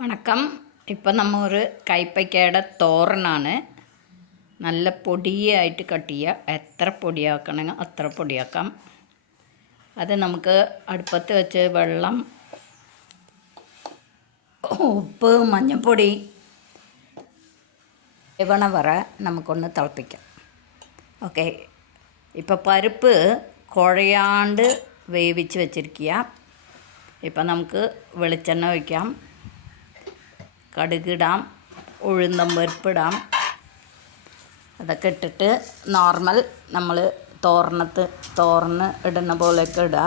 വണക്കം. ഇപ്പം നമ്മൾ ഒരു കൈപ്പയ്ക്കയുടെ തോരനാണ്. നല്ല പൊടിയായിട്ട് കട്ട് ചെയ്യുക. എത്ര പൊടിയാക്കണമെങ്കിൽ അത്ര പൊടിയാക്കാം. അത് നമുക്ക് അടുപ്പത്ത് വെച്ച് വെള്ളം ഉപ്പ് മഞ്ഞൾപ്പൊടി ഇവണ വറ നമുക്കൊന്ന് തിളപ്പിക്കാം. ഓക്കെ. ഇപ്പോൾ പരിപ്പ് കുഴയാണ്ട് വേവിച്ച് വെച്ചിരിക്കുക. ഇപ്പം നമുക്ക് വെളിച്ചെണ്ണ ഒഴിക്കാം. കടുകിടാം ഉഴുന്നും പരിപ്പിടാം അതൊക്കെ ഇട്ടിട്ട് നോർമൽ നമ്മൾ തോരണത്ത് തോർന്ന് ഇടുന്ന പോലെയൊക്കെ ഇടുക.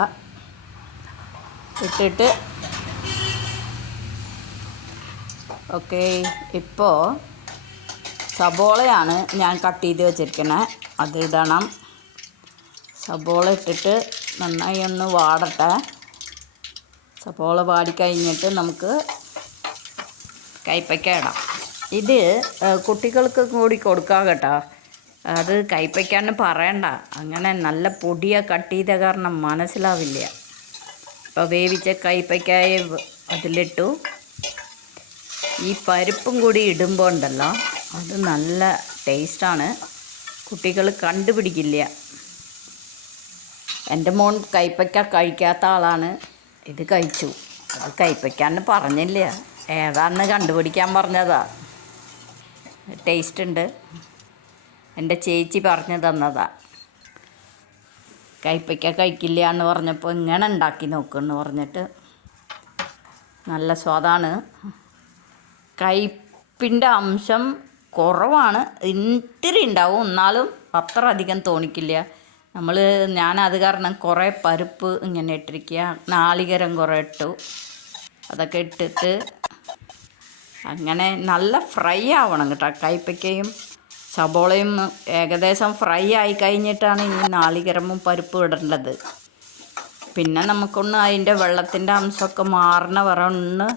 ഇട്ടിട്ട് ഓക്കെ ഇപ്പോൾ സബോളയാണ് ഞാൻ കട്ട് ചെയ്ത് വെച്ചിരിക്കണേ. അത് ഇടണം. സബോള ഇട്ടിട്ട് നന്നായി ഒന്ന് വാടട്ടെ. സബോള വാടിക്കഴിഞ്ഞിട്ട് നമുക്ക് കൈപ്പയ്ക്ക ഇത് കുട്ടികൾക്ക് കൂടി കൊടുക്കാം കേട്ടോ. അത് കൈപ്പയ്ക്കാന്ന് പറയണ്ട. അങ്ങനെ നല്ല പൊടിയ കട്ട് ചെയ്ത കാരണം മനസ്സിലാവില്ല. ഇപ്പോൾ വേവിച്ച കൈപ്പയ്ക്കായ അതിലിട്ടു. ഈ പരിപ്പും കൂടി ഇടുമ്പോൾ ഉണ്ടല്ലോ അത് നല്ല ടേസ്റ്റാണ്. കുട്ടികൾ കണ്ടുപിടിക്കില്ല. എന്റെ മോൻ കൈപ്പയ്ക്ക കഴിക്കാത്ത ആളാണ്. ഇത് കഴിച്ചു. അത് കൈപ്പയ്ക്കാന്ന് പറഞ്ഞില്ല. ഏതാണെന്ന് കണ്ടുപിടിക്കാൻ പറഞ്ഞതാ. ടേസ്റ്റ് ഉണ്ട്. എന്റെ ചേച്ചി പറഞ്ഞു തന്നതാ. കൈപ്പയ്ക്ക കഴിക്കില്ല എന്ന് പറഞ്ഞപ്പോൾ ഇങ്ങനെ ഉണ്ടാക്കി നോക്കുമെന്ന് പറഞ്ഞിട്ട് നല്ല സ്വാദാണ്. കയ്പിന്റെ അംശം കുറവാണ്. ഇത്തിരി ഉണ്ടാവും. എന്നാലും അത്ര അധികം തോന്നിക്കില്ല. നമ്മൾ ഞാൻ അത് കാരണം കുറേ പരിപ്പ് ഇങ്ങനെ ഇട്ടിരിക്കുക. നാളികരം കുറേ ഇട്ടു. അതൊക്കെ ഇട്ടിട്ട് അങ്ങനെ നല്ല ഫ്രൈ ആവണം കേട്ടോ. കയ്പ്പയ്ക്കയും സബോളയും ഏകദേശം ഫ്രൈ ആയി കഴിഞ്ഞിട്ടാണ് ഇനി നാളികരമും പരിപ്പും ഇടേണ്ടത്. പിന്നെ നമുക്കൊന്ന് അതിന്റെ വെള്ളത്തിന്റെ അംശമൊക്കെ മാറണ വറ ഒന്ന്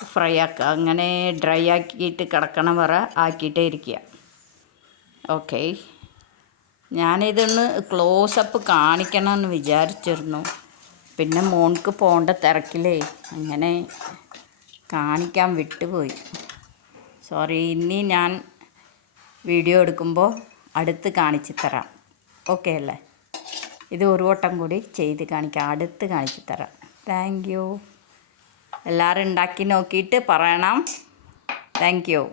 ഫ്രൈ ആക്കുക. അങ്ങനെ ഡ്രൈ ആക്കിയിട്ട് കിടക്കണ വറ ആക്കിയിട്ടേ ഇരിക്കുക. ഓക്കെ ഞാനിതൊന്ന് ക്ലോസപ്പ് കാണിക്കണമെന്ന് വിചാരിച്ചിരുന്നു. പിന്നെ മോൾക്ക് പോകേണ്ട തിരക്കിലേ. അങ്ങനെ കാണിക്കാൻ വിട്ടുപോയി. സോറി ഇനി ഞാൻ വീഡിയോ എടുക്കുമ്പോൾ അടുത്ത് കാണിച്ചു തരാം. ഓക്കെ അല്ലേ? ഇത് ഒരു വട്ടം കൂടി ചെയ്ത് കാണിക്കാം. അടുത്ത് കാണിച്ചു തരാം. താങ്ക് യു എല്ലാവരും ഉണ്ടാക്കി നോക്കിയിട്ട് പറയണം. Thank you